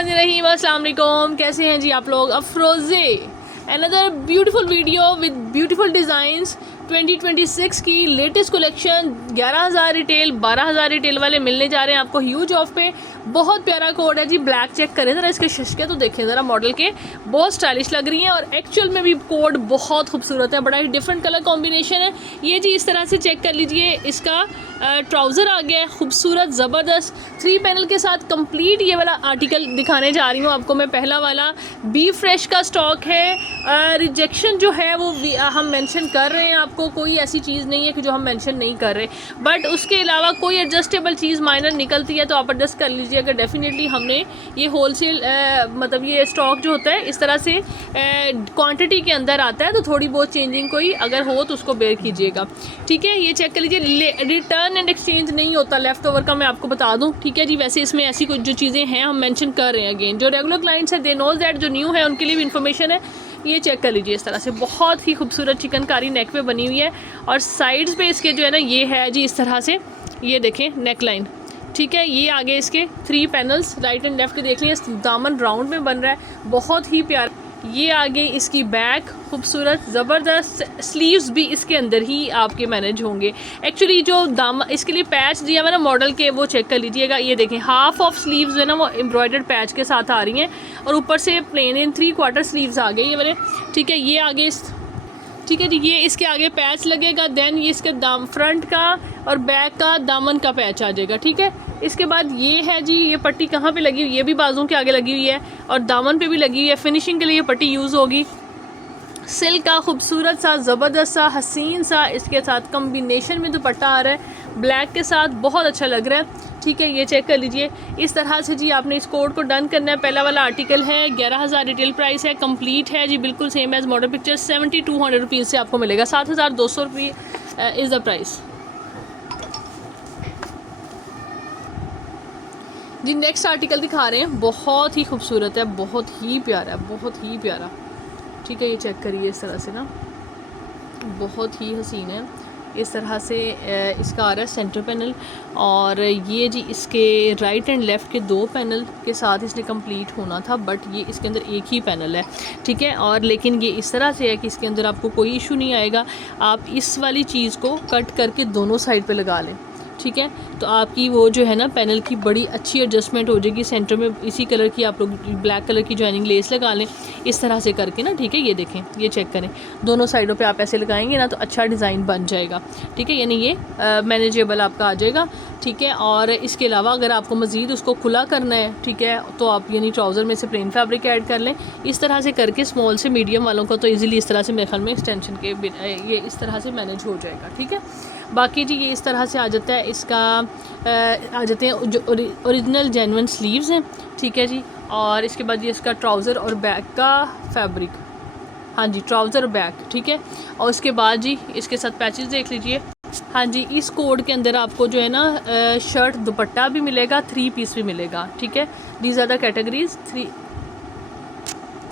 बिस्मिल्लाहिर्रहमानिर्रहीम। अस्सलाम वालेकुम। कैसे हैं जी आप लोग? अफरोज़े another beautiful video with beautiful designs. 2026 की लेटेस्ट कलेक्शन 11,000 रिटेल 12,000 रिटेल वाले मिलने जा रहे हैं आपको ह्यूज ऑफ पे। बहुत प्यारा कोड है जी। ब्लैक चेक करें ज़रा इसके शशके तो देखें ज़रा मॉडल के, बहुत स्टाइलिश लग रही हैं और एक्चुअल में भी कोड बहुत खूबसूरत है। बड़ा ही डिफरेंट कलर कॉम्बिनेशन है ये जी। इस तरह से चेक कर लीजिए। इसका ट्राउज़र आ गया है खूबसूरत ज़बरदस्त 3 पैनल के साथ कंप्लीट। ये वाला आर्टिकल दिखाने जा रही हूँ आपको मैं। पहला वाला बी फ्रेश का स्टॉक है। रिजेक्शन जो है वो हम मेंशन कर रहे हैं आपको, कोई ऐसी चीज़ नहीं है कि जो हम मेंशन नहीं कर रहे, बट उसके अलावा कोई एडजस्टेबल चीज़ माइनर निकलती है तो आप एडजस्ट कर लीजिएगा। डेफिनेटली हमने ये होलसेल मतलब ये स्टॉक जो होता है इस तरह से क्वांटिटी के अंदर आता है, तो थोड़ी बहुत चेंजिंग कोई अगर हो तो उसको बेयर कीजिएगा। ठीक है, ये चेक कर लीजिए। रिटर्न एंड एक्सचेंज नहीं होता लेफ़्ट ओवर का, मैं आपको बता दूं। ठीक है जी। वैसे इसमें ऐसी कुछ जो चीज़ें हैं हम मेंशन कर रहे हैं। अगेन जो रेगुलर क्लाइंट्स है दे नोज दैट, जो न्यू है उनके लिए भी इन्फॉर्मेशन है। ये चेक कर लीजिए। इस तरह से बहुत ही खूबसूरत चिकनकारी नेक पे बनी हुई है और साइड्स पे इसके जो है ना ये है जी इस तरह से, ये देखें नेक लाइन। ठीक है, ये आगे इसके 3 पैनल्स राइट एंड लेफ्ट के देख लीजिए। दामन राउंड में बन रहा है, बहुत ही प्यारा। ये आगे इसकी बैक खूबसूरत ज़बरदस्त। स्लीव्स भी इसके अंदर ही आपके मैनेज होंगे। एक्चुअली जो दाम इसके लिए पैच दिया हुआ ना मॉडल के, वो चेक कर लीजिएगा। ये देखें हाफ ऑफ स्लीव्स जो है ना वो एम्ब्रॉयडर्ड पैच के साथ आ रही हैं और ऊपर से प्लेन इन 3/4 स्लीव्स आ गए ये वाले। ठीक है, ये आगे ठीक है जी, ये इसके आगे पैच लगेगा। देन ये इसके फ्रंट का और बैक का दामन का पैच आ जाएगा। ठीक है, इसके बाद ये है जी, ये पट्टी कहाँ पे लगी हुई है? ये भी बाजू के आगे लगी हुई है और दामन पे भी लगी हुई है। फिनिशिंग के लिए ये पट्टी यूज़ होगी। सिल्क का खूबसूरत सा ज़बरदस्त सा हसीन सा इसके साथ कम्बिनेशन में दुपट्टा आ रहा है ब्लैक के साथ, बहुत अच्छा लग रहा है। ठीक है, ये चेक कर लीजिए। इस तरह से जी आपने इस कोड को डन करना है। पहला वाला आर्टिकल है 11,000 रिटेल प्राइस है, कंप्लीट है जी, बिल्कुल same as model picture. 7200 rupees से आपको मिलेगा। 7,200 रुपये इज़ द प्राइस जी। नेक्स्ट आर्टिकल दिखा रहे हैं, बहुत ही खूबसूरत है, बहुत ही प्यारा है, बहुत ही प्यारा। ठीक है, ये चेक करिए इस तरह से ना, बहुत ही हसीन है। इस तरह से इसका आ रहा है सेंटर पैनल और ये जी इसके राइट एंड लेफ़्ट के 2 पैनल के साथ इसने कंप्लीट होना था, बट ये इसके अंदर एक ही पैनल है। ठीक है, और लेकिन ये इस तरह से है कि इसके अंदर आपको कोई इशू नहीं आएगा। आप इस वाली चीज़ को कट करके दोनों साइड पे लगा लें। ठीक है, तो आपकी वो जो है ना पैनल की बड़ी अच्छी एडजस्टमेंट हो जाएगी। सेंटर में इसी कलर की आप लोग ब्लैक कलर की जॉइनिंग लेस लगा लें इस तरह से करके ना। ठीक है, ये देखें, ये चेक करें, दोनों साइडों पे आप ऐसे लगाएंगे ना तो अच्छा डिज़ाइन बन जाएगा। ठीक है, यानी ये मैनेजेबल आपका आ जाएगा। ठीक है, और इसके अलावा अगर आपको मज़ीद उसको खुला करना है, ठीक है, तो आप यानी ट्राउज़र में से प्लेन फैब्रिक ऐड कर लें। इस तरह से करके स्मॉल से मीडियम वालों को तो ईज़िली इस तरह से मेरे ख्याल में एक्सटेंशन के ये इस तरह से मैनेज हो जाएगा। ठीक है, बाकी जी ये इस तरह से आ जाता है। इसका आ जाते हैं जो ओरिजिनल जेन्युइन स्लीव्स हैं। ठीक है जी, और इसके बाद ये इसका ट्राउज़र और बैक का फैब्रिक, हाँ जी ट्राउज़र और बैक। ठीक है, और उसके बाद जी इसके साथ पैचेस देख लीजिए। हाँ जी, इस कोड के अंदर आपको जो है ना शर्ट दुपट्टा भी मिलेगा, 3 पीस भी मिलेगा। ठीक है, दीज आर द कैटेगरीज 3।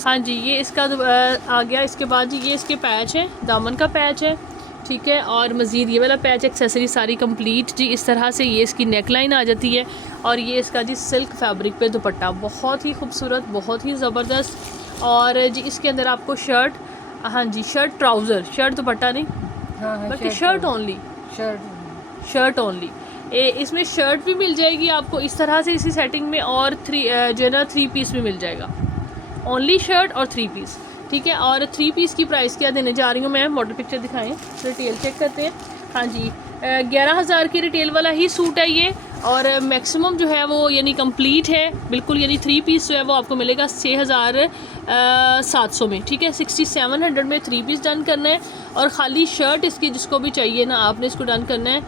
हाँ जी, ये इसका आ गया। इसके बाद जी ये इसके पैच है, दामन का पैच है। ठीक है, और मज़ीद ये वाला पैच एक्सेसरी सारी कंप्लीट जी। इस तरह से ये इसकी नेक लाइन आ जाती है और ये इसका जी सिल्क फैब्रिक पे दुपट्टा, बहुत ही खूबसूरत, बहुत ही ज़बरदस्त। और जी इसके अंदर आपको शर्ट, हाँ जी शर्ट ट्राउज़र, शर्ट दुपट्टा नहीं, बल्कि शर्ट ओनली, शर्ट ओनली। इसमें शर्ट भी मिल जाएगी आपको इस तरह से इसी सेटिंग में, और जो है ना 3 पीस भी मिल जाएगा। ओनली शर्ट और 3 पीस। ठीक है, और 3 पीस की प्राइस क्या देने जा रही हूँ मैं, मॉडल पिक्चर दिखाएं, रिटेल चेक करते हैं। हाँ जी, 11,000 की रिटेल वाला ही सूट है ये, और मैक्सिमम जो है वो यानी कंप्लीट है बिल्कुल, यानी 3 पीस जो है वो आपको मिलेगा 6,700 में। ठीक है, 6,700 में 3 पीस डन करना है, और ख़ाली शर्ट इसकी जिसको भी चाहिए ना आपने इसको डन करना है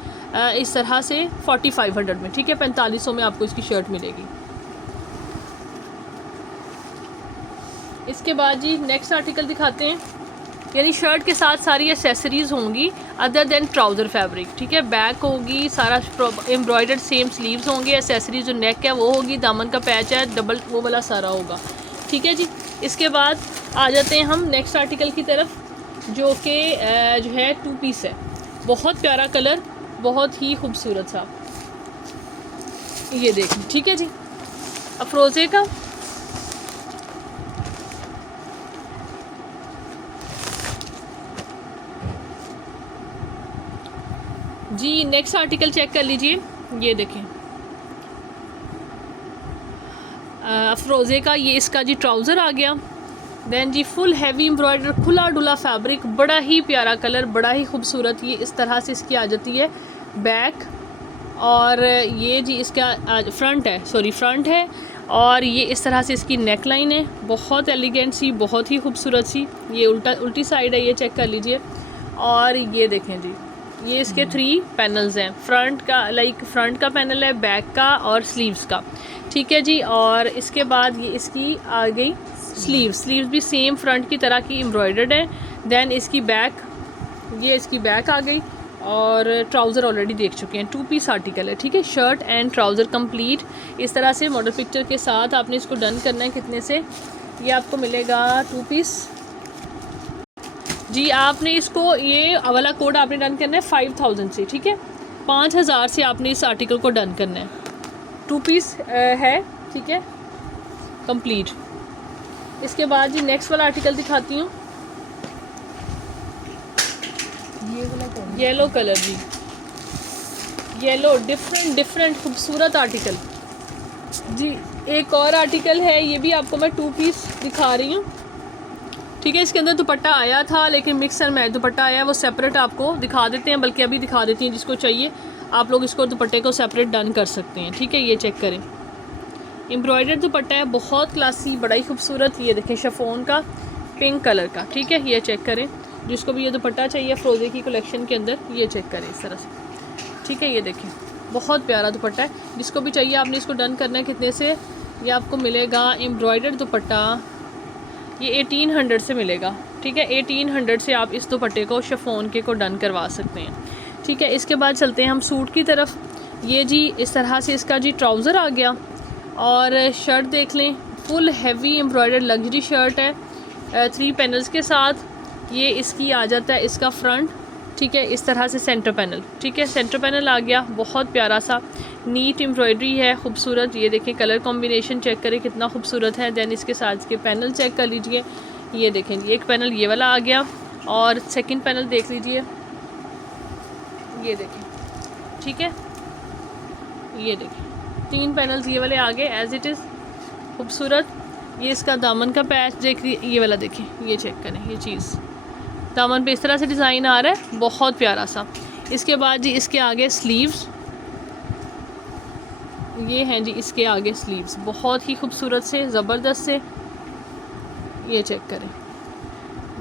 इस तरह से 4,500 में। ठीक है, 4,500 में आपको इसकी शर्ट मिलेगी। इसके बाद जी नेक्स्ट आर्टिकल दिखाते हैं, यानी शर्ट के साथ सारी एसेसरीज़ होंगी अदर देन ट्राउज़र फैब्रिक। ठीक है, बैक होगी, सारा एम्ब्रॉयडर्ड सेम स्लीव्स होंगे, एसेसरीज जो नेक है वो होगी, दामन का पैच है डबल वो वाला सारा होगा। ठीक है जी, इसके बाद आ जाते हैं हम नेक्स्ट आर्टिकल की तरफ, जो कि जो है 2 पीस है। बहुत प्यारा कलर, बहुत ही खूबसूरत सा, ये देखें। ठीक है जी, अफरोज़े का जी नेक्स्ट आर्टिकल चेक कर लीजिए, ये देखें अफरोज़े का, ये इसका जी ट्राउज़र आ गया। देन जी फुल हैवी एम्ब्रॉयडर खुला डुला फैब्रिक, बड़ा ही प्यारा कलर, बड़ा ही खूबसूरत, ये इस तरह से इसकी आ जाती है बैक। और ये जी इसका फ्रंट है, सॉरी फ्रंट है। और ये इस तरह से इसकी नेक लाइन है, बहुत एलिगेंट सी, बहुत ही खूबसूरत सी। ये उल्टी साइड है, ये चेक कर लीजिए। और ये देखें जी, ये इसके 3 पैनल्स हैं, फ्रंट का फ्रंट का पैनल है, बैक का और स्लीव्स का, ठीक है जी। और इसके बाद ये इसकी आ गई स्लीव्स भी सेम फ्रंट की तरह की एम्ब्रॉयडर्ड है। देन इसकी बैक, ये इसकी बैक आ गई। और ट्राउज़र ऑलरेडी देख चुके हैं, 2 पीस आर्टिकल है, ठीक है। शर्ट एंड ट्राउज़र कंप्लीट इस तरह से मॉडल पिक्चर के साथ आपने इसको डन करना है। कितने से ये आपको मिलेगा 2 पीस जी। आपने इसको ये वाला कोड आपने डन करना है 5000 से, ठीक है। 5000 से आपने इस आर्टिकल को डन करना है। 2 पीस है, ठीक है, कंप्लीट। इसके बाद जी नेक्स्ट वाला आर्टिकल दिखाती हूँ, येलो कलर जी, येलो डिफरेंट खूबसूरत आर्टिकल जी। एक और आर्टिकल है, ये भी आपको मैं 2 पीस दिखा रही हूँ, ठीक है। इसके अंदर दुपट्टा आया था, लेकिन मिक्स एंड मैच दुपट्टा आया, वो सेपरेट आपको दिखा देते हैं, बल्कि अभी दिखा देती हैं। जिसको चाहिए आप लोग इसको दुपट्टे को सेपरेट डन कर सकते हैं, ठीक है। ये चेक करें, एम्ब्रॉयडर्ड दुपट्टा है, बहुत क्लासी, बड़ा ही खूबसूरत। ये देखें शिफॉन का पिंक कलर का, ठीक है। ये चेक करें, जिसको भी ये दुपट्टा चाहिए अफरोज़े की कलेक्शन के अंदर, ये चेक करें इस तरह से, ठीक है। ये देखें बहुत प्यारा दुपट्टा है, जिसको भी चाहिए आपने इसको डन करना है। कितने से ये आपको मिलेगा एम्ब्रॉयडर्ड दुपट्टा, ये 1800 से मिलेगा, ठीक है। 1800 से आप इस दुपट्टे को शिफॉन के को डन करवा सकते हैं, ठीक है। इसके बाद चलते हैं हम सूट की तरफ। ये जी इस तरह से इसका जी ट्राउज़र आ गया। और शर्ट देख लें, full heavy embroidered luxury shirt है, 3 पैनल्स के साथ। ये इसकी आ जाता है इसका फ्रंट, ठीक है, इस तरह से सेंटर पैनल, ठीक है। सेंटर पैनल आ गया, बहुत प्यारा सा नीट एम्ब्रॉयडरी है, खूबसूरत। ये देखें कलर कॉम्बिनेशन चेक करें कितना खूबसूरत है। देन इसके साथ इसके पैनल चेक कर लीजिए, ये देखें एक पैनल ये वाला आ गया, और सेकंड पैनल देख लीजिए, ये देखें, ठीक है। ये देखें 3 पैनल्स ये वाले आ गए एज इट इज़, खूबसूरत। ये इसका दामन का पैच देख ये वाला देखें, ये चेक करें, ये चीज़ दामन पे इस तरह से डिज़ाइन आ रहा है, बहुत प्यारा सा। इसके बाद जी इसके आगे स्लीव्स, ये हैं जी इसके आगे स्लीव्स, बहुत ही खूबसूरत से, ज़बरदस्त से। ये चेक करें,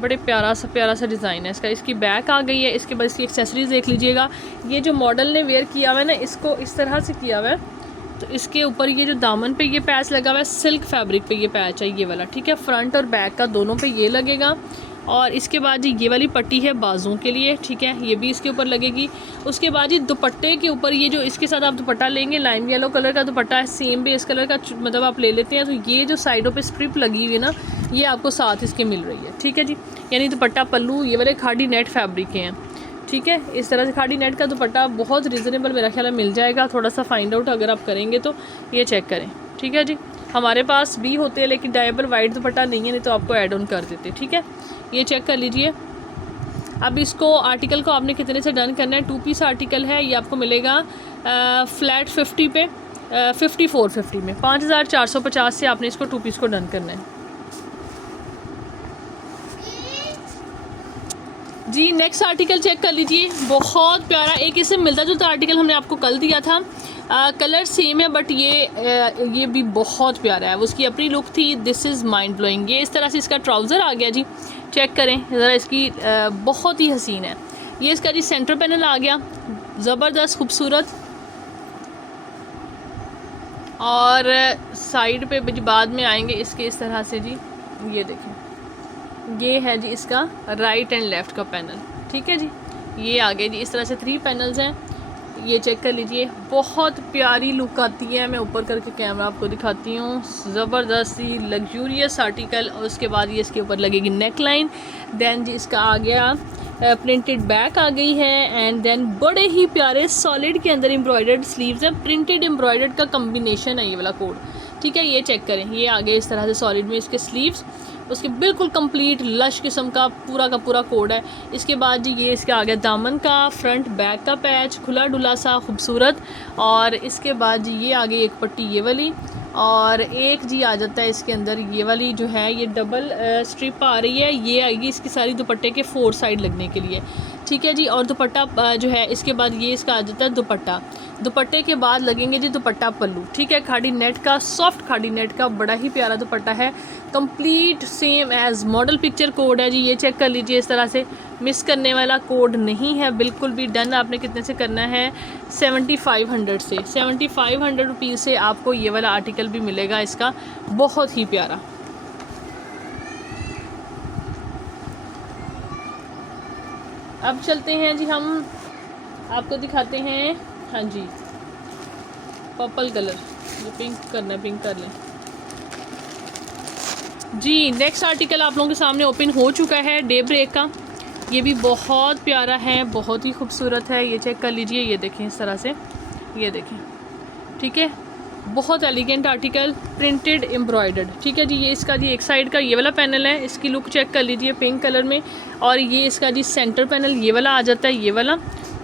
बड़े प्यारा सा डिज़ाइन है इसका। इसकी बैक आ गई है। इसके बाद इसकी एक्सेसरीज़ देख लीजिएगा। ये जो मॉडल ने वेयर किया हुआ है ना, इसको इस तरह से किया हुआ है, तो इसके ऊपर ये जो दामन पे ये पैच लगा हुआ है, सिल्क फैब्रिक पे ये पैच है ये वाला, ठीक है। फ्रंट और बैक का दोनों पे ये लगेगा। और इसके बाद जी ये वाली पट्टी है बाजू के लिए, ठीक है, ये भी इसके ऊपर लगेगी। उसके बाद जी दुपट्टे के ऊपर ये जो इसके साथ आप दुपट्टा लेंगे, लाइम येलो कलर का दुपट्टा है, सेम बेस कलर का मतलब आप ले लेते हैं, तो ये जो साइडों पे स्ट्रिप लगी हुई है ना, ये आपको साथ इसके मिल रही है, ठीक है जी। यानी दुपट्टा पल्लू ये वाले खाड़ी नेट फैब्रिक के हैं, ठीक है। इस तरह से खाड़ी नेट का दुपट्टा बहुत रिजनेबल मेरा ख्याल है मिल जाएगा, थोड़ा सा फाइंड आउट अगर आप करेंगे तो। ये चेक करें, ठीक है जी। हमारे पास भी होते हैं, लेकिन डायबल वाइट दुपट्टा नहीं है, नहीं तो आपको ऐड ऑन कर देते, ठीक है। ये चेक कर लीजिए। अब इसको आर्टिकल को आपने कितने से डन करना है। 2 पीस आर्टिकल है, ये आपको मिलेगा फ्लैट 50 पे 5450 में, 5450 से आपने इसको 2 पीस को डन करना है जी। नेक्स्ट आर्टिकल चेक कर लीजिए, बहुत प्यारा, एक इससे मिलता जुलता आर्टिकल हमने आपको कल दिया था। कलर सेम है, बट ये भी बहुत प्यारा है, उसकी अपनी लुक थी। This is mind blowing. ये इस तरह से इसका ट्राउज़र आ गया जी, चेक करें ज़रा, इसकी बहुत ही हसीन है। ये इसका जी सेंटर पैनल आ गया, ज़बरदस्त खूबसूरत। और साइड पे बाद में आएंगे इसके इस तरह से जी, ये देखें, ये है जी इसका राइट एंड लेफ़्ट का पैनल, ठीक है जी। ये आ गए जी इस तरह से 3 पैनल्स हैं, ये चेक कर लीजिए, बहुत प्यारी लुक आती है। मैं ऊपर करके कैमरा आपको दिखाती हूँ, ज़बरदस्ती लग्जूरियस आर्टिकल। और उसके बाद ये इसके ऊपर लगेगी नेक लाइन। देन जी इसका आ गया प्रिंटेड बैक आ गई है, एंड देन बड़े ही प्यारे सॉलिड के अंदर एम्ब्रॉयडर्ड स्लीव्स हैं, प्रिंटेड एम्ब्रॉयडर्ड का कम्बिनेशन है ये वाला कोड, ठीक है, ये चेक करें, ये आगे इस तरह से सॉलिड में इसके स्लीव्स, उसके बिल्कुल कंप्लीट लश किस्म का पूरा कोड है। इसके बाद जी ये इसके आगे दामन का फ्रंट बैक का पैच खुला डुला सा खूबसूरत, और इसके बाद जी ये आगे एक पट्टी ये वाली, और एक जी आ जाता है इसके अंदर ये वाली जो है ये डबल स्ट्रिप आ रही है, ये आएगी इसकी सारी दुपट्टे के 4 साइड लगने के लिए। ठीक है जी, और दुपट्टा जो है इसके बाद ये इसका आ जाता है दुपट्टा, दुपट्टे के बाद लगेंगे जी दुपट्टा पल्लू। ठीक है, खाड़ी नेट का, सॉफ्ट खाड़ी नेट का बड़ा ही प्यारा दुपट्टा है, complete same as model picture code है जी, ये चेक कर लीजिए। इस तरह से मिस करने वाला कोड नहीं है बिल्कुल भी। डन आपने कितने से करना है, 7500 से, 7500 रुपीज़ से आपको ये वाला आर्टिकल भी मिलेगा इसका, बहुत ही प्यारा। अब चलते हैं जी, हम आपको दिखाते हैं, हाँ जी, पर्पल कलर, जो पिंक करना है पिंक कर लें जी। नेक्स्ट आर्टिकल आप लोगों के सामने ओपन हो चुका है डे ब्रेक का, ये भी बहुत प्यारा है, बहुत ही खूबसूरत है, ये चेक कर लीजिए, ये देखें इस तरह से, ये देखें। ठीक है, बहुत एलिगेंट आर्टिकल, प्रिंटेड एम्ब्रॉयडर्ड। ठीक है जी, ये इसका जी एक साइड का ये वाला पैनल है, इसकी लुक चेक कर लीजिए पिंक कलर में, और ये इसका जी सेंटर पैनल ये वाला आ जाता है, ये वाला।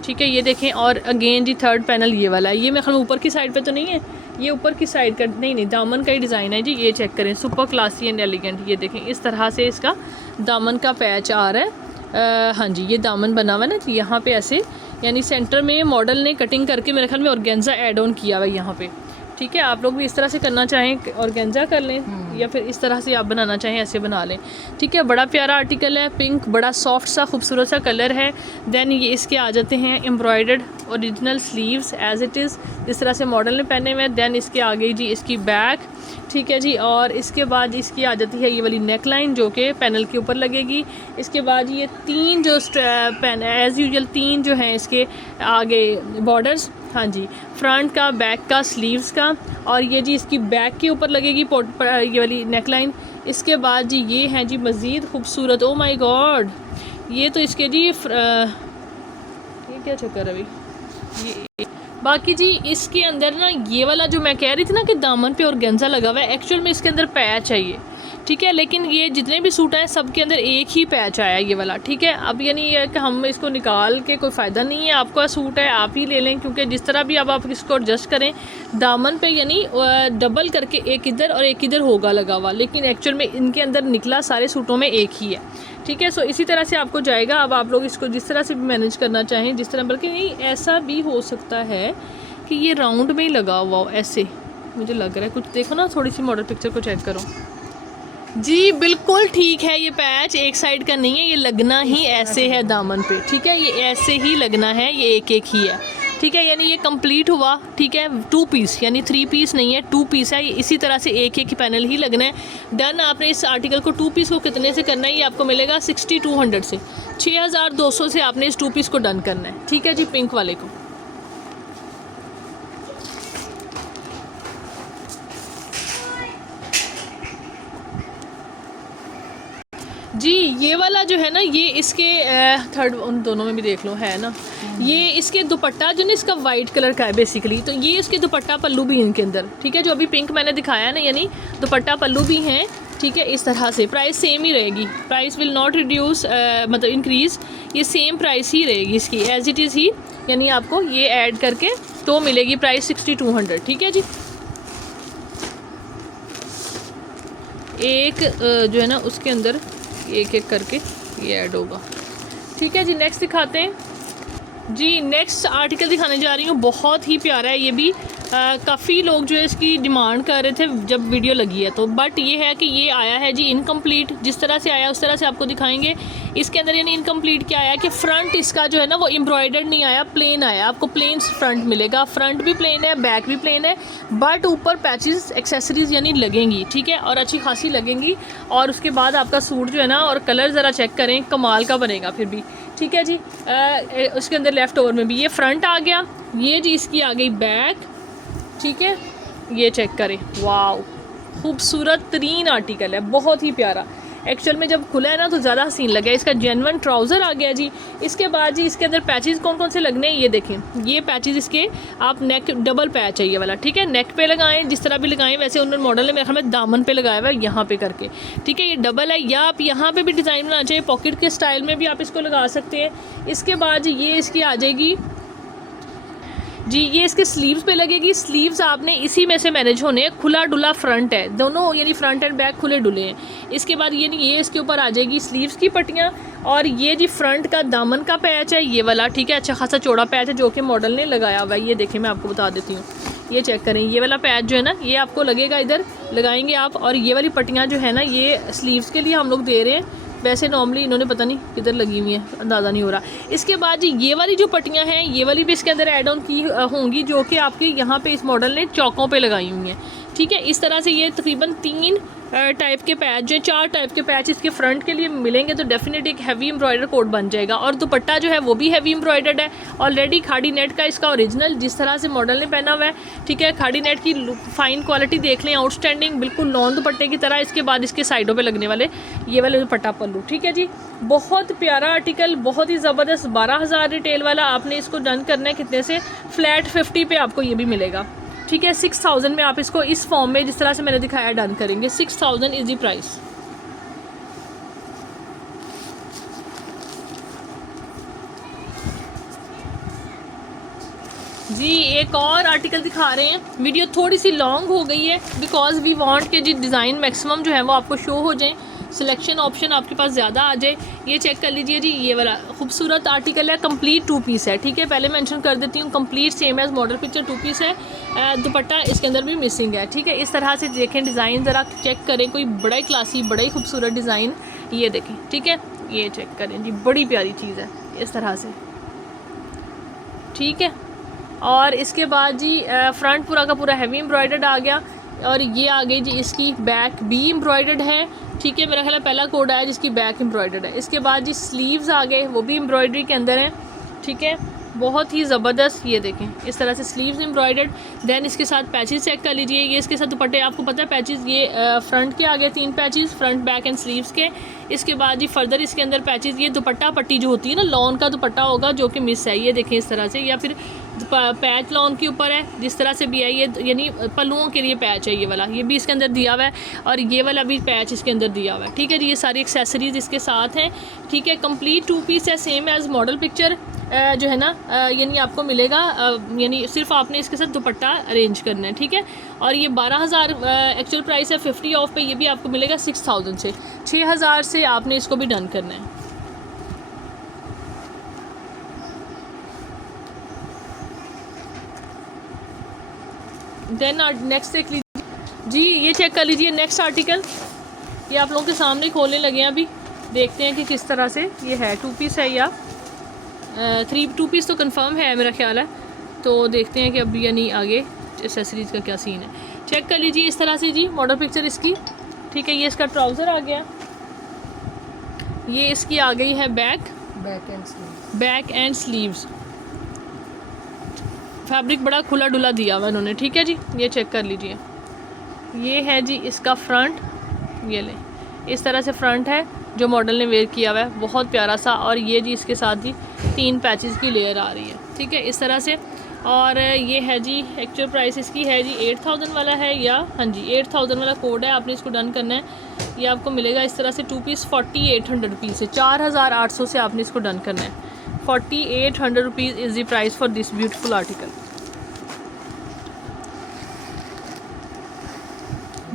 ठीक है, ये देखें, और अगेन जी थर्ड पैनल ये वाला है, ये मेरे ख्याल ऊपर की साइड पे तो नहीं है, ये ऊपर की साइड का नहीं दामन का ही डिज़ाइन है जी, ये चेक करें, सुपर क्लासी एंड एलिगेंट। ये देखें इस तरह से इसका दामन का पैच आ रहा है। हाँ जी, ये दामन बना हुआ है ना यहाँ पे ऐसे, यानी सेंटर में मॉडल ने कटिंग करके मेरे ख्याल में ऑर्गेन्जा ऐड ऑन किया हुआ है यहाँ पे। ठीक है, आप लोग भी इस तरह से करना चाहें ऑर्गेन्जा कर लें, या फिर इस तरह से आप बनाना चाहें ऐसे बना लें। ठीक है, बड़ा प्यारा आर्टिकल है, पिंक, बड़ा सॉफ्ट सा खूबसूरत सा कलर है। देन ये इसके आ जाते हैं embroidered original sleeves as it is, इस तरह से मॉडल ने पहने हुए हैं। देन इसके आगे जी इसकी बैक, ठीक है जी, और इसके बाद इसकी आ जाती है ये वाली नेक लाइन जो कि पैनल के ऊपर लगेगी। इसके बाद ये 3 जो पैन एज़ यूजुअल 3 जो हैं इसके आगे बॉर्डर्स, हाँ जी, फ्रंट का, बैक का, स्लीव्स का, और ये जी इसकी बैक के ऊपर लगेगी ये वाली नेक लाइन। इसके बाद जी ये हैं जी मज़ीद खूबसूरत, ओ माय गॉड, ये तो इसके जी ये क्या चक्कर है भाई, ये बाकी जी इसके अंदर ना ये वाला जो मैं कह रही थी ना कि दामन पे ऑर्गेन्जा लगा हुआ है, एक्चुअल में इसके अंदर पैच है ये। ठीक है, लेकिन ये जितने भी सूट हैं सब के अंदर एक ही पैच आया ये वाला। ठीक है, अब यानी ये कि हम इसको निकाल के कोई फ़ायदा नहीं है, आपका सूट है आप ही ले लें, क्योंकि जिस तरह भी अब आप इसको एडजस्ट करें दामन पे यानी डबल करके एक इधर और एक इधर होगा लगा हुआ, लेकिन एक्चुअल में इनके अंदर निकला सारे सूटों में एक ही है। ठीक है, सो इसी तरह से आपको जाएगा। अब आप लोग इसको जिस तरह से भी मैनेज करना चाहें, जिस तरह, बल्कि नहीं ऐसा भी हो सकता है कि ये राउंड में ही लगा हुआ हो, ऐसे मुझे लग रहा है कुछ। देखो ना, थोड़ी सी मॉडल पिक्चर को चेक करो जी, बिल्कुल ठीक है, ये पैच एक साइड का नहीं है, ये लगना ही ऐसे है दामन पे। ठीक है, ये ऐसे ही लगना है, ये एक एक ही है। ठीक है, यानी ये कंप्लीट हुआ। ठीक है, 2 पीस यानी 3 पीस नहीं है, 2 पीस है, ये इसी तरह से एक एक ही पैनल ही लगना है। डन। आपने इस आर्टिकल को 2 पीस को कितने से करना है, ये आपको मिलेगा 6200 से, 6200 से आपने इस 2 पीस को डन करना है। ठीक है जी, पिंक वाले को। जी ये वाला जो है ना, ये इसके थर्ड, उन दोनों में भी देख लो है ना, ये इसके दुपट्टा जो ना इसका वाइट कलर का है बेसिकली, तो ये इसके दुपट्टा पल्लू भी इनके अंदर। ठीक है, जो अभी पिंक मैंने दिखाया ना, यानी दुपट्टा पल्लू भी हैं। ठीक है, इस तरह से प्राइस सेम ही रहेगी, प्राइस विल नॉट रिड्यूस, मतलब इंक्रीज़, ये सेम प्राइस ही रहेगी इसकी एज इट इज़ ही, यानी आपको ये ऐड करके तो मिलेगी प्राइस 6200। ठीक है जी, एक जो है ना उसके अंदर एक एक करके ये ऐड होगा। ठीक है जी, नेक्स्ट दिखाते हैं जी। नेक्स्ट आर्टिकल दिखाने जा रही हूँ, बहुत ही प्यारा है ये भी। काफ़ी लोग जो है इसकी डिमांड कर रहे थे जब वीडियो लगी है तो, बट ये है कि ये आया है जी इनकम्प्लीट। जिस तरह से आया उस तरह से आपको दिखाएंगे। इसके अंदर यानी इनकम्प्लीट क्या आया कि फ्रंट इसका जो है ना वो एम्ब्रॉयडर्ड नहीं आया, प्लेन आया। आपको प्लेन फ्रंट मिलेगा, फ्रंट भी प्लेन है, बैक भी प्लेन है, बट ऊपर पैचेस एक्सेसरीज यानी लगेंगी। ठीक है, और अच्छी खासी लगेंगी। और उसके बाद आपका सूट जो है ना, और कलर ज़रा चेक करें, कमाल का बनेगा फिर भी। ठीक है जी, उसके अंदर लेफ़्ट ओवर में भी ये फ्रंट आ गया, ये जी इसकी आ गई बैक। ठीक है, ये चेक करें, वाव खूबसूरत तरीन आर्टिकल है, बहुत ही प्यारा। एक्चुअल में जब खुला है ना तो ज़्यादा हसीन लगे। इसका जेन्युइन ट्राउज़र आ गया जी। इसके बाद जी इसके अंदर पैचेस कौन कौन से लगने हैं ये देखें। ये पैचेस इसके आप नेक डबल पैच है ये वाला, ठीक है, नेक पे लगाएं जिस तरह भी लगाएं। वैसे उन्होंने मॉडल ने मेरे ख्याल में दामन पे लगाया हुआ है यहाँ पे करके, ठीक है। ये डबल है, या आप यहाँ पे भी डिज़ाइन बनाना चाहिए, पॉकेट के स्टाइल में भी आप इसको लगा सकते हैं। इसके बाद ये इसकी आ जाएगी जी, ये इसके स्लीव्स पे लगेगी। स्लीव्स आपने इसी में से मैनेज होने हैं, खुला डुला फ्रंट है दोनों, यानी फ्रंट एंड बैक खुले डुले हैं। इसके बाद ये इसके ऊपर आ जाएगी स्लीव्स की पट्टियाँ, और ये जी फ्रंट का दामन का पैच है ये वाला, ठीक है, अच्छा खासा चौड़ा पैच है जो कि मॉडल ने लगाया हुआ है। ये देखें मैं आपको बता देती हूँ, ये चेक करें, ये वाला पैच जो है ना ये आपको लगेगा, इधर लगाएंगे आप। और ये वाली पट्टियाँ जो है ना ये स्लीव्स के लिए हम लोग दे रहे हैं। वैसे नॉर्मली इन्होंने पता नहीं किधर लगी हुई हैं, अंदाज़ा नहीं हो रहा। इसके बाद जी ये वाली जो पट्टियाँ हैं ये वाली भी इसके अंदर ऐड ऑन की होंगी, जो कि आपके यहाँ पे इस मॉडल ने चौकों पे लगाई हुई हैं, ठीक है। इस तरह से ये तकरीबन 3 टाइप के पैच जो 4 टाइप के पैच इसके फ्रंट के लिए मिलेंगे, तो डेफिनेट एक हैवी एम्ब्रॉयडर कोट बन जाएगा। और दुपट्टा जो है वो भी हैवी एम्ब्रॉयडर्ड है ऑलरेडी, खाड़ी नेट का इसका ओरिजिनल जिस तरह से मॉडल ने पहना हुआ है, ठीक है। खाड़ी नेट की फाइन क्वालिटी देख लें, आउटस्टैंडिंग बिल्कुल लॉन दुपट्टे की तरह। इसके बाद इसके साइडों पर लगने वाले ये वाले दुपट्टा पल्लू, ठीक है जी। बहुत प्यारा आर्टिकल, बहुत ही ज़बरदस्त, 12,000 रिटेल वाला। आपने इसको डन करना है कितने से, फ्लैट 50 पे आपको ये भी मिलेगा, ठीक है। 6,000 में आप इसको इस फॉर्म में जिस तरह से मैंने दिखाया डन करेंगे। 6,000 इज द प्राइस। जी एक और आर्टिकल दिखा रहे हैं। वीडियो थोड़ी सी लॉन्ग हो गई है बिकॉज वी वांट के जी डिज़ाइन मैक्सिमम जो है वो आपको शो हो जाए, सिलेक्शन ऑप्शन आपके पास ज़्यादा आ जाए। ये चेक कर लीजिए जी, ये वाला खूबसूरत आर्टिकल है, कंप्लीट 2 पीस है, ठीक है। पहले मेंशन कर देती हूँ, complete same as model picture 2 piece है। दुपट्टा इसके अंदर भी मिसिंग है, ठीक है। इस तरह से देखें डिज़ाइन, ज़रा चेक करें, कोई बड़ा ही क्लासी बड़ा ही खूबसूरत डिज़ाइन, ये देखें, ठीक है। ये चेक करें जी, बड़ी प्यारी चीज़ है इस तरह से, ठीक है। और इसके बाद जी फ्रंट पूरा का पूरा हैवी एम्ब्रॉयडर्ड आ गया, और ये आ गई जी इसकी बैक भी एम्ब्रॉयडर्ड है, ठीक है। मेरा ख्याल है पहला कोड आया जिसकी बैक एम्ब्रॉयडर्ड है। इसके बाद जी स्लीव्स आ गए, वो भी एम्ब्रॉयडरी के अंदर हैं, ठीक है। बहुत ही ज़बरदस्त, ये देखें इस तरह से स्लीव्स एम्ब्रॉयडर्ड। देन इसके साथ पैचेस चेक कर लीजिए, ये इसके साथ दुपट्टे, आपको पता है पैचेस ये फ्रंट के आ गए 3 patches, front back and sleeves के। इसके बाद जी फर्दर इसके अंदर पैचेस, ये दुपट्टा पट्टी जो होती है ना लॉन का दुपट्टा होगा जो कि मिस है, ये देखें इस तरह से, या फिर पैच लॉन के ऊपर है जिस तरह से भी है ये, यानी पल्लुओं के लिए पैच है ये वाला, ये भी इसके अंदर दिया हुआ है, और ये वाला भी पैच इसके अंदर दिया हुआ है, ठीक है जी। ये सारी एक्सेसरीज इसके साथ हैं, ठीक है। कंप्लीट 2 पीस है, सेम एज मॉडल पिक्चर जो है ना, यानी आपको मिलेगा, यानी सिर्फ आपने इसके साथ दुपट्टा अरेंज करना है, ठीक है। और ये 12,000 एक्चुअल प्राइस है, 50 ऑफ पे ये भी आपको मिलेगा 6,000 से, 6,000 से आपने इसको भी डन करना है। देन नेक्स्ट देख लीजिए जी, ये चेक कर लीजिए नेक्स्ट आर्टिकल, ये आप लोगों के सामने खोलने लगे हैं, अभी देखते हैं कि किस तरह से ये है। 2 पीस है या 2 पीस तो कंफर्म है मेरा ख्याल है, तो देखते हैं कि अभी यानी आगे एसेसरीज़ का क्या सीन है। चेक कर लीजिए इस तरह से जी मॉडल पिक्चर इसकी, ठीक है। ये इसका ट्राउज़र आ गया, ये इसकी आ गई है बैक एंड स्लीव्स। फैब्रिक बड़ा खुला डुला दिया हुआ इन्होंने, ठीक है जी। ये चेक कर लीजिए, ये है जी इसका फ्रंट, ये ले इस तरह से फ्रंट है जो मॉडल ने वेयर किया हुआ है, बहुत प्यारा सा। और ये जी इसके साथ ही 3 पैचेस की लेयर आ रही है, ठीक है, इस तरह से। और ये है जी एक्चुअल प्राइस इसकी है जी 8,000 वाला है, या हाँ जी 8,000 वाला कोड है, आपने इसको डन करना है। ये आपको मिलेगा इस तरह से 2 पीस 4,800 रुपीज़ से, 4,800 से आपने इसको डन करना है। 4,800 rupees is the price for this beautiful article.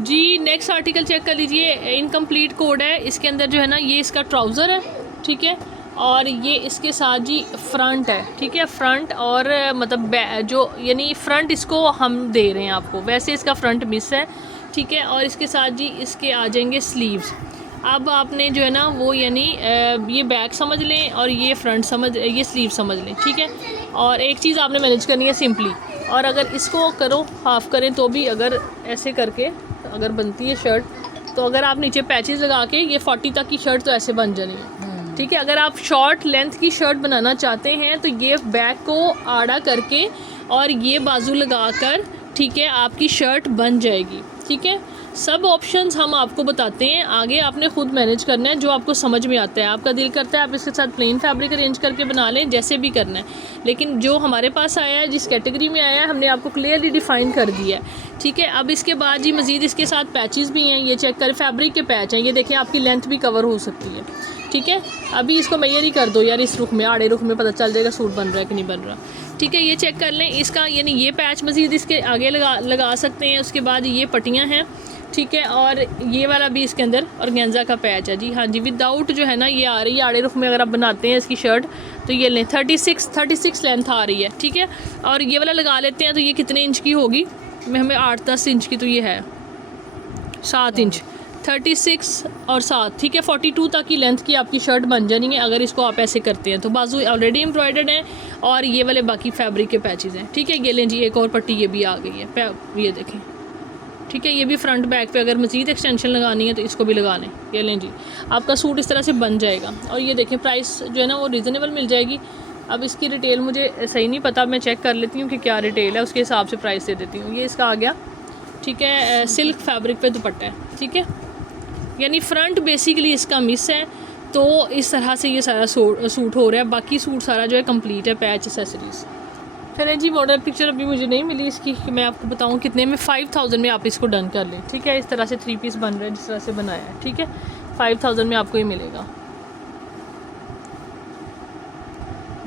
जी नेक्स्ट आर्टिकल चेक कर लीजिए, इनकम्प्लीट कोड है, इसके अंदर जो है ना ये इसका ट्राउज़र है, ठीक है। और ये इसके साथ जी फ्रंट है, ठीक है, फ्रंट और मतलब जो यानी फ्रंट इसको हम दे रहे हैं आपको, वैसे इसका फ्रंट मिस है, ठीक है। और इसके साथ जी इसके आ जाएंगे स्लीव्स। अब आपने जो है ना वो यानी ये बैक समझ लें और ये फ्रंट समझ, ये स्लीव समझ लें, ठीक है। और एक चीज़ आपने मैनेज करनी है सिंपली, और अगर इसको करो हाफ़ करें तो भी अगर ऐसे करके अगर बनती है शर्ट, तो अगर आप नीचे पैचेस लगा के ये 40 तक की शर्ट तो ऐसे बन जानी है, ठीक है। अगर आप शॉर्ट लेंथ की शर्ट बनाना चाहते हैं तो ये बैक को आड़ा करके और ये बाजू लगाकर, ठीक है, आपकी शर्ट बन जाएगी, ठीक है। सब ऑप्शंस हम आपको बताते हैं, आगे आपने खुद मैनेज करना है जो आपको समझ में आता है। आपका दिल करता है आप इसके साथ प्लेन फैब्रिक अरेंज करके बना लें, जैसे भी करना है, लेकिन जो हमारे पास आया है, जिस कैटेगरी में आया है, हमने आपको क्लियरली डिफ़ाइन कर दिया है। ठीक है, अब इसके बाद जी मज़ीद इसके साथ पैचेस भी हैं, ये चेक करें, फैब्रिक के पैच हैं, ये देखें आपकी लेंथ भी कवर हो सकती है। ठीक है, अभी इसको मेजर ही कर दो यार, इस रुख में, आड़े रुख में पता चल जाएगा सूट बन रहा है कि नहीं बन रहा। ठीक है, ये चेक कर लें इसका, यानी ये पैच मज़ीद इसके आगे लगा सकते हैं। उसके बाद ये पट्टियाँ हैं, ठीक है, और ये वाला भी इसके अंदर ऑर्गेन्जा का पैच है जी। हाँ जी, विदाउट जो है ना ये आ रही है, आड़े रुख में अगर आप बनाते हैं इसकी शर्ट तो ये लें 36 लेंथ आ रही है। ठीक है, और ये वाला लगा लेते हैं तो ये कितने इंच की होगी, हमें 8-10 इंच की तो ये है, 7 इंच, 36 और 7, ठीक है, 42 तक की लेंथ की आपकी शर्ट बन जानी है अगर इसको आप ऐसे करते हैं तो। बाजू ऑलरेडी एम्ब्रॉयडर्ड हैं और ये वाले बाकी फैब्रिक के पैचेस हैं। ठीक है, ये लें जी, एक और पट्टी ये भी आ गई है, ये देखें। ठीक है, ये भी फ्रंट बैक पे अगर मज़ीद एक्सटेंशन लगानी है तो इसको भी लगा लें। ये लें जी, आपका सूट इस तरह से बन जाएगा। और ये देखें प्राइस जो है ना वो रीज़नेबल मिल जाएगी। अब इसकी रिटेल मुझे सही नहीं पता, मैं चेक कर लेती हूँ कि क्या रिटेल है, उसके हिसाब से प्राइस दे देती हूँ। ये इसका आ गया, ठीक है, सिल्क फैब्रिक पे दुपट्टा है। ठीक है, यानी फ्रंट बेसिकली इसका मिस है, तो इस तरह से ये सारा सूट हो रहा है। बाकी सूट सारा जो है कंप्लीट है, पैच एसेसरीज़। चलें जी, मॉडल पिक्चर अभी मुझे नहीं मिली इसकी कि मैं आपको बताऊं कितने में। 5000 में आप इसको डन कर लें। ठीक है, इस तरह से 3 पीस बन रहा है जिस तरह से बनाया है। ठीक है, 5000 में आपको ये मिलेगा।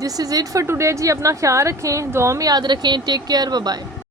This is it for today जी। अपना ख्याल रखें, दुआ में याद रखें। Take care, bye bye.